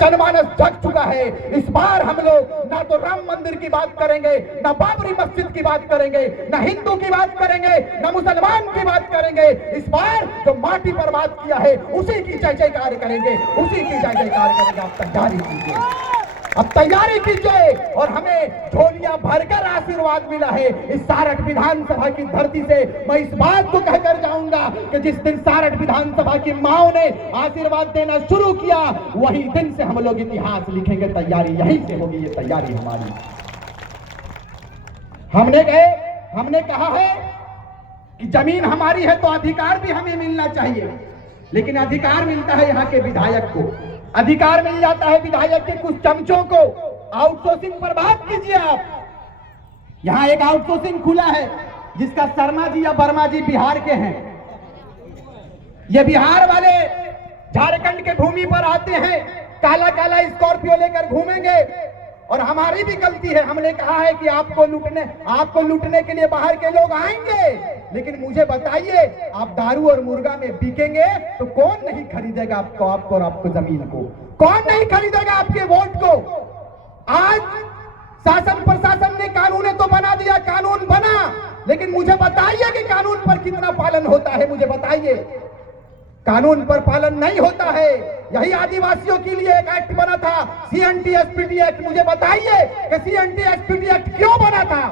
जनमानस जग चुका है। इस बार हम लोग ना तो राम मंदिर की बात करेंगे, ना बाबरी मस्जिद की बात करेंगे, ना हिंदू की बात करेंगे, ना मुसलमान की बात करेंगे। इस बार जो माटी पर बात किया है उसी की जय जयकार करेंगे, उसी की जय जयकार करेंगे। आप तैयारी कीजिए, अब तैयारी कीजिए। और हमें झोलियां भरकर आशीर्वाद मिला है इस सारठ विधानसभा की धरती से। मैं इस बात को कहकर जाऊंगा कि जिस दिन सारठ विधानसभा की माओ ने आशीर्वाद देना शुरू किया वही दिन से हम लोग इतिहास लिखेंगे। तैयारी यहीं से होगी, ये तैयारी हमारी। हमने कहा है कि जमीन हमारी है तो अधिकार भी हमें मिलना चाहिए, लेकिन अधिकार मिलता है यहाँ के विधायक को, अधिकार मिल जाता है विधायक के कुछ चमचों को। आउटसोर्सिंग पर बात कीजिए आप। यहां एक आउटसोर्सिंग खुला है जिसका शर्मा जी या वर्मा जी बिहार के हैं। ये बिहार वाले झारखंड के भूमि पर आते हैं, काला काला स्कॉर्पियो लेकर घूमेंगे। और हमारी भी गलती है, हमने कहा है कि आपको लूटने के लिए बाहर के लोग आएंगे, लेकिन मुझे बताइए आप दारू और मुर्गा में बिकेंगे तो कौन नहीं खरीदेगा आपको और आपको जमीन को? कौन नहीं खरीदेगा आपके वोट को? आज शासन प्रशासन ने कानून तो बना दिया, कानून बना, लेकिन मुझे बताइए कि कानून पर कितना पालन होता है? मुझे बताइए, कानून पर पालन नहीं होता है। यही आदिवासियों के लिए एक एक्ट बना था, सीएनटी एसपीटी एक्ट। मुझे बताइए कि सीएनटी एसपीटी एक्ट क्यों बना था?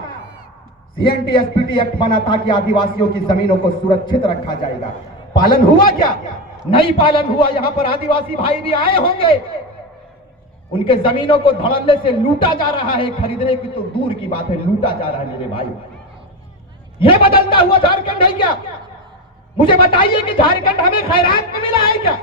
सीएनटी एसपीटी एक्ट बना था कि आदिवासियों की जमीनों को सुरक्षित रखा जाएगा। पालन हुआ क्या? नहीं पालन हुआ। यहां पर आदिवासी भाई भी आए होंगे, उनके जमीनों को धड़ल्ले से लूटा जा रहा है, खरीदने की तो दूर की बात है, लूटा जा रहा है मेरे भाई। यह बदलता हुआ झारखंड है क्या? मुझे बताइए कि झारखंड हमें खैरात में मिला है क्या?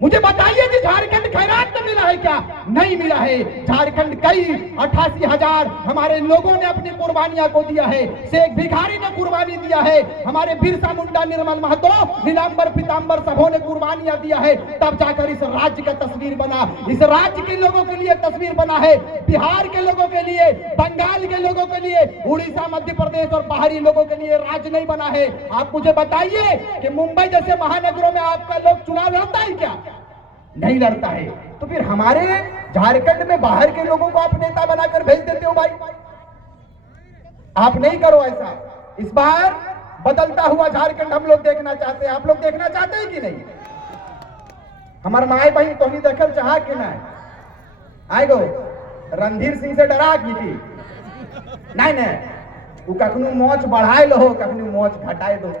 मुझे बताइए कि झारखंड खैरात में मिला है क्या? नहीं मिला है। झारखंड कई 88,000 हमारे लोगों ने अपनी कुर्बानियां को दिया है। शेख भिखारी ने कुर्बानी दिया है, हमारे बिरसा मुंडा, निर्मल महतो, नीलांबर पीतांबर सबों ने कुर्बानियां दिया है, तब जाकर इस राज्य का तस्वीर बना। इस राज्य के लोगों के लिए तस्वीर बना है, बिहार के लोगों के लिए, बंगाल के लोगों के लिए, उड़ीसा, मध्य प्रदेश और बाहरी लोगों के लिए राज्य नहीं बना है। आप मुझे बताइए कि मुंबई जैसे महानगरों में आपका लोग चुनाव लड़ता है क्या? नहीं लड़ता है। तो फिर हमारे झारखंड में बाहर के लोगों को आप नेता बनाकर भेज देते हो भाई। आप नहीं करो ऐसा। इस बार बदलता हुआ झारखंड हम लोग देखना चाहते हैं। आप लोग देखना चाहते हैं कि नहीं? हमारे माए बहन तो नहीं देखल चाह के ना आएगो रणधीर सिंह से डरा की नहीं नहीं, तू कखनू मोच बढ़ाए लो, कखनू मोच घटाए दो,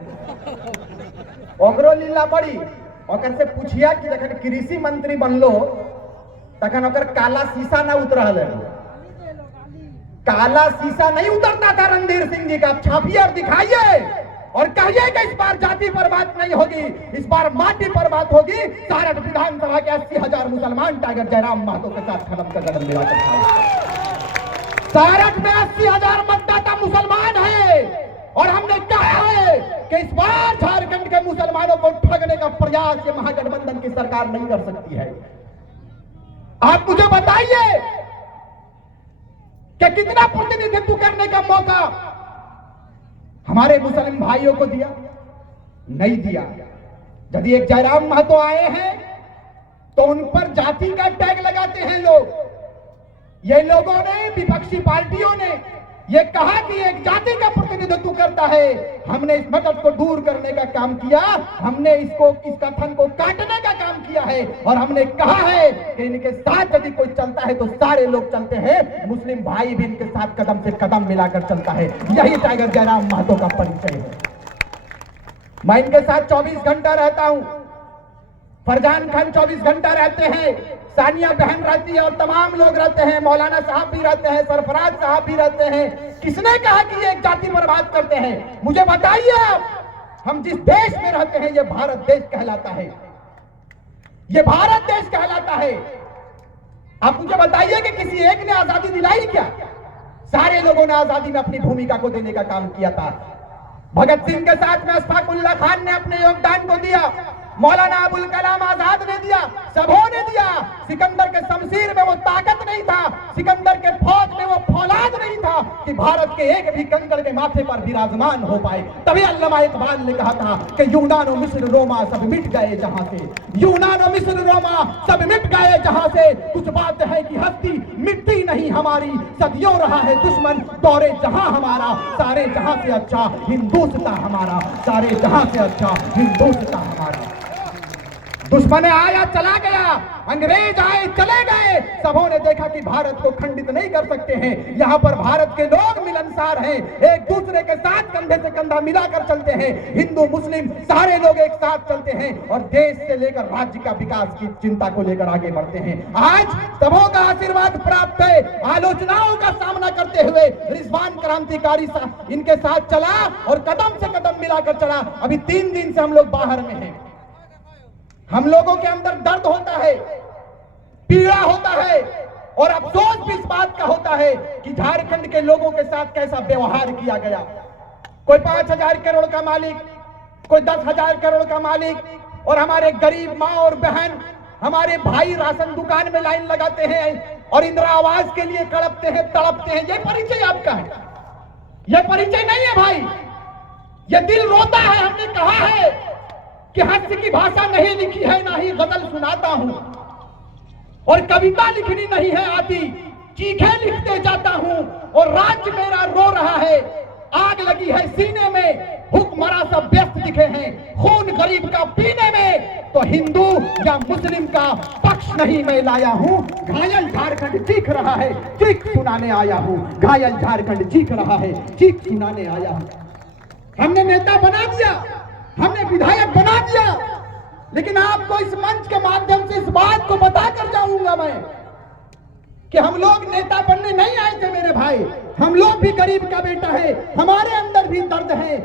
ओकरो लीला पड़ी। ओकर से पूछिया कि जखन कृषि मंत्री बनलो तखन ओकर काला शीशा ना उतरल है। काला शीशा नहीं उतरता था रणधीर सिंह जी का। छापिए और दिखाइए और कहिए कि इस बार जाति पर बात नहीं होगी, इस बार माटी पर बात होगी। सारठ विधानसभा के 80,000 मुसलमान टाइगर जयराम महतो के साथ खत्म का कदम मिलाकर खाए। सारठ में 80,000 मतदाता मुसलमान है और हमने कहा है कि इस बार झारखंड के मुसलमानों को ठगने का प्रयास ये महागठबंधन की सरकार नहीं कर सकती है। आप मुझे बताइए कि कितना प्रतिनिधित्व करने का मौका हमारे मुस्लिम भाइयों को दिया? नहीं दिया। यदि एक जयराम महतो आए हैं तो उन पर जाति का टैग लगाते हैं लोग। ये लोगों ने, विपक्षी पार्टियों ने ये कहा कि एक जाति का प्रतिनिधित्व करता है। हमने इस मदद को दूर करने का काम किया, हमने इस कथन को काटने का काम किया है और हमने कहा है कि इनके साथ यदि कोई चलता है तो सारे लोग चलते हैं। मुस्लिम भाई भी इनके साथ कदम से कदम मिलाकर चलता है। यही टाइगर जयराम महतो का परिचय है। मैं इनके साथ 24 घंटा रहता हूं। फरजान खान 24 घंटा रहते हैं, सानिया बहन रहती है और तमाम लोग रहते हैं, मौलाना साहब भी रहते हैं, सरफराज साहब भी रहते हैं। किसने कहा कि ये एक जाति पर बात करते हैं? मुझे बताइए आप। हम जिस देश में रहते हैं ये भारत देश कहलाता है, ये भारत देश कहलाता है। आप मुझे बताइए कि किसी एक ने आजादी दिलाई क्या? सारे लोगों ने आजादी में अपनी भूमिका को देने का काम किया था। भगत सिंह के साथ में अशफाकुल्लाह खान ने अपने योगदान को दिया, मौलाना अबुल कलाम आजाद ने दिया, सबों ने दिया। सिकंदर के शमशीर में वो ताकत नहीं था, सिकंदर के फौज में वो फौलाद नहीं था कि भारत के एक भी कंकड़ के माथे पर विराजमान हो पाए। तभी अल्लामा इकबाल ने कहा था कि यूनान और मिस्र रोमा सब मिट गए जहां से, यूनान और मिस्र रोमा सब मिट गए जहां से। नहीं हमारी, सदियों रहा है दुश्मन दौरे जहां हमारा, सारे जहां से अच्छा हिंदुस्तां हमारा, सारे जहां से अच्छा हिंदुस्तां हमारा। दुश्मन आया चला गया, अंग्रेज आए चले गए, सबों ने देखा कि भारत को खंडित नहीं कर सकते हैं। यहाँ पर भारत के लोग मिलनसार हैं, एक दूसरे के साथ कंधे से कंधा मिलाकर चलते हैं, हिंदू मुस्लिम सारे लोग एक साथ चलते हैं और देश से लेकर राज्य का विकास की चिंता को लेकर आगे बढ़ते हैं। आज सबों का आशीर्वाद प्राप्त है, आलोचनाओं का सामना करते हुए रिजवान क्रांतिकारी इनके साथ चला और कदम से कदम मिलाकर चला। अभी 3 दिन से हम लोग बाहर में हैं, हम लोगों के अंदर दर्द होता है, पीड़ा होता है और अफसोस भी इस बात का होता है कि झारखंड के लोगों के साथ कैसा व्यवहार किया गया। कोई 5,000 करोड़ का मालिक, कोई 10,000 करोड़ का मालिक और हमारे गरीब माँ और बहन, हमारे भाई राशन दुकान में लाइन लगाते हैं और इंदिरा आवास के लिए कड़पते हैं, तड़पते हैं। ये परिचय आपका है? ये परिचय नहीं है भाई, ये दिल रोता है। हमने कहा है कि हास्य की भाषा नहीं लिखी है, ना ही गजल सुनाता हूं और कविता लिखनी नहीं है आती, चीखे लिखते जाता हूं और राज्य मेरा रो रहा है, आग लगी है सीने में, हुक्मरां सब व्यस्त दिखे हैं, खून गरीब का पीने में, तो हिंदू या मुस्लिम का पक्ष नहीं मैं लाया हूं, घायल झारखंड चीख रहा है, चीख सुनाने आया हूं, घायल झारखंड चीख रहा है, चीख सुनाने आया हूं। हमने नेता बना दिया, हमने विधायक बना दिया, लेकिन आपको इस मंच के माध्यम से इस बात को बताकर जाऊंगा मैं कि हम लोग नेता बनने नहीं आए थे मेरे भाई, हम लोग भी गरीब का बेटा है, हमारे अंदर भी दर्द है।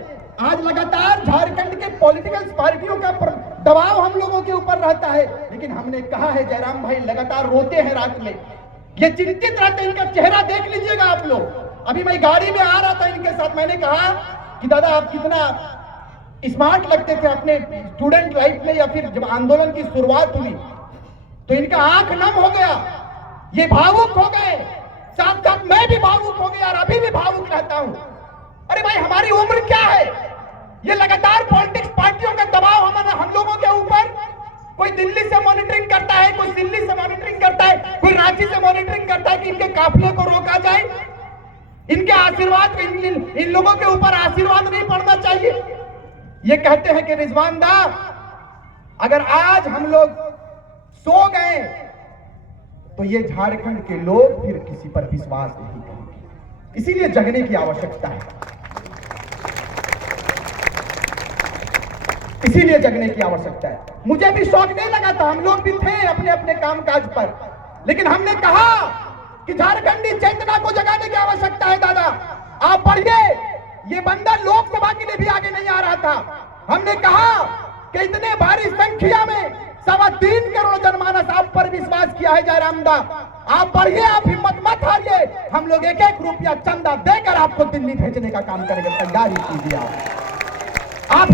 आज लगातार झारखंड के पॉलिटिकल पार्टियों का दबाव हम लोगों के ऊपर रहता है, लेकिन हमने कहा है जयराम भाई लगातार रोते हैं रात में, ये चिंतित रहते हैं, इनका चेहरा देख लीजिएगा आप लोग। अभी मैं गाड़ी में आ रहा था इनके साथ, मैंने कहा कि दादा आप कितना स्मार्ट लगते थे अपने स्टूडेंट लाइफ में या फिर जब आंदोलन की शुरुआत हुई तो इनका आंख नम हो गया, ये भावुक हो गए, साथ साथ मैं भी भावुक हो गया और अभी भी भावुक रहता हूं। अरे भाई हमारी उम्र क्या है, ये लगातार पॉलिटिक्स पार्टियों का दबाव हम लोगों के ऊपर, कोई दिल्ली से मॉनिटरिंग करता है, कोई दिल्ली से मॉनिटरिंग करता है, कोई रांची से मॉनिटरिंग करता है कि इनके काफिले को रोका जाए, इनके आशीर्वाद इन लोगों के ऊपर आशीर्वाद नहीं पड़ना चाहिए। ये कहते हैं कि रिजवान दा अगर आज हम लोग सो गए तो ये झारखंड के लोग फिर किसी पर विश्वास नहीं करेंगे, इसीलिए जगने की आवश्यकता है, इसीलिए जगने की आवश्यकता है। मुझे भी शौक नहीं लगा था, हम लोग भी थे अपने अपने कामकाज पर, लेकिन हमने कहा कि झारखंडी चेतना को जगाने की आवश्यकता है। दादा आप पढ़िए, ये बंदा लोकसभा के लिए भी आगे नहीं आ रहा था, हमने कहा कि इतने भारी संख्या में 3.25 करोड़ जनमानस आप पर विश्वास किया है जयराम दा, आप बढ़िए, आप हिम्मत मत हारिए, हम लोग 1-1 रुपया चंदा देकर आपको दिल्ली भेजने का काम करेंगे, तैयारी कीजिए आप।